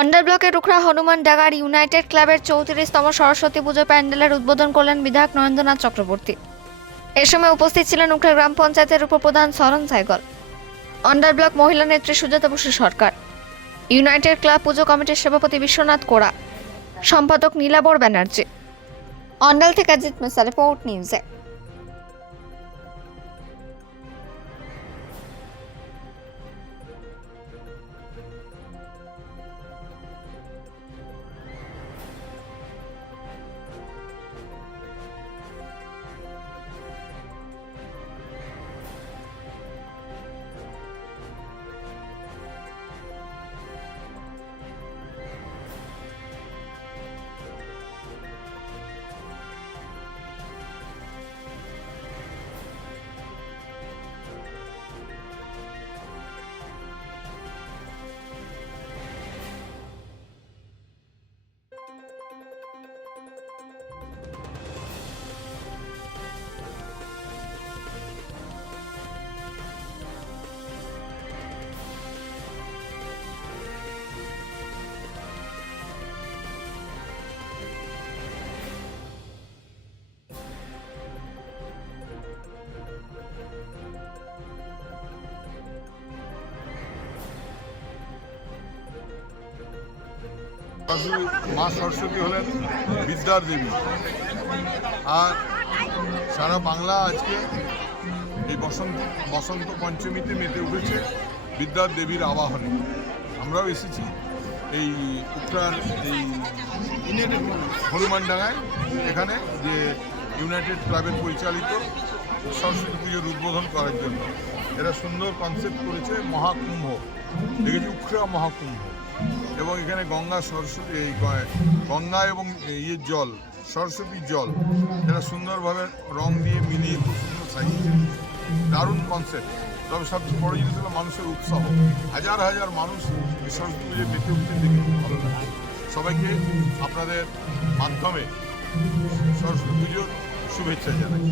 অন্ডার ব্লকের রুখরা হনুমান ডাগার ইউনাইটেড ক্লাবের চৌত্রিশতম সরস্বতী পুজো প্যান্ডেলের উদ্বোধন করলেন বিধায়ক নরেন্দ্রনাথ চক্রবর্তী। এ সময় উপস্থিত ছিলেন উখরা গ্রাম পঞ্চায়েতের উপপ্রধান সরণ সাইগল, অন্ডার ব্লক মহিলা নেত্রী সুজাতা বসু সরকার, ইউনাইটেড ক্লাব পুজো কমিটির সভাপতি বিশ্বনাথ কোড়া, সম্পাদক নীলাবর ব্যানার্জি। অন্ডাল থেকে অজিত মেসা রিপোর্ট নিউজে। মা সরস্বতী হলেন বিদ্যার দেবী। আর সারা বাংলা আজকে এই বসন্ত বসন্ত পঞ্চমীতে মেতে উঠেছে বিদ্যার দেবীর আবাহনে। আমরাও এসেছি এই উত্তরার এই হনুমানডাঙ্গায়, এখানে যে ইউনাইটেড ক্লাবের পরিচালিত সরস্বতী পুজোর উদ্বোধন করার জন্য। এরা সুন্দর কনসেপ্ট করেছে মহাকুম্ভ। দেখেছি উখরা মহাকুম্ভ। এবং এখানে গঙ্গা সরস্বতী, এই গঙ্গা এবং ইয়ের জল সরস্বতীর জল, এরা সুন্দরভাবে রং দিয়ে মিলিয়ে খুব সুন্দর সাজিয়েছে। দারুণ কনসেপ্ট তবে সবচেয়ে বড় জিনিস হলো মানুষের উৎসাহ। হাজার হাজার মানুষ এই সরস্বতী পুজোয় মেতে উঠতে দেখে খুব ভালো লাগে। সবাইকে আপনাদের মাধ্যমে সরস্বতী পুজোর শুভেচ্ছা জানাই।